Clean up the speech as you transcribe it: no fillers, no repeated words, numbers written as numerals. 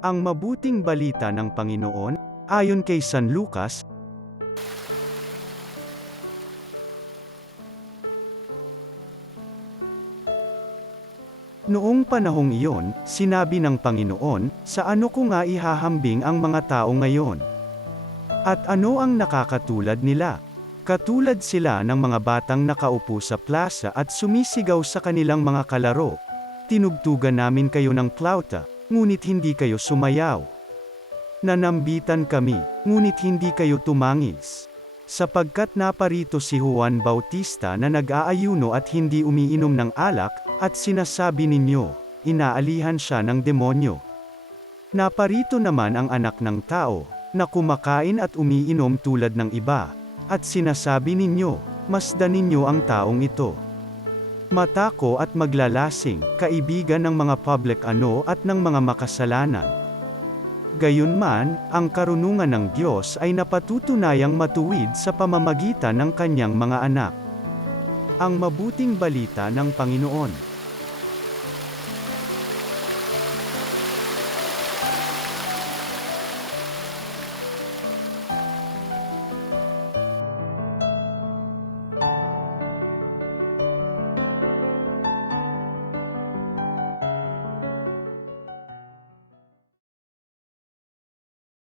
Ang mabuting balita ng Panginoon, ayon kay San Lucas. Noong panahong iyon, sinabi ng Panginoon, sa ano ko nga ihahambing ang mga tao ngayon? At ano ang nakakatulad nila? Katulad sila ng mga batang nakaupo sa plaza at sumisigaw sa kanilang mga kalaro. Tinugtugan namin kayo ng plauta, ngunit hindi kayo sumayaw. Nanambitan kami, ngunit hindi kayo tumangis. Sapagkat naparito si Juan Bautista na nag-aayuno at hindi umiinom ng alak, at sinasabi ninyo, inaalihan siya ng demonyo. Naparito naman ang Anak ng Tao, na kumakain at umiinom tulad ng iba, at sinasabi ninyo, masdan ninyo ang taong ito. Matako at maglalasing, kaibigan ng mga public at ng mga makasalanan. Gayunman, ang karunungan ng Diyos ay napatutunayang matuwid sa pamamagitan ng kanyang mga anak. Ang mabuting balita ng Panginoon.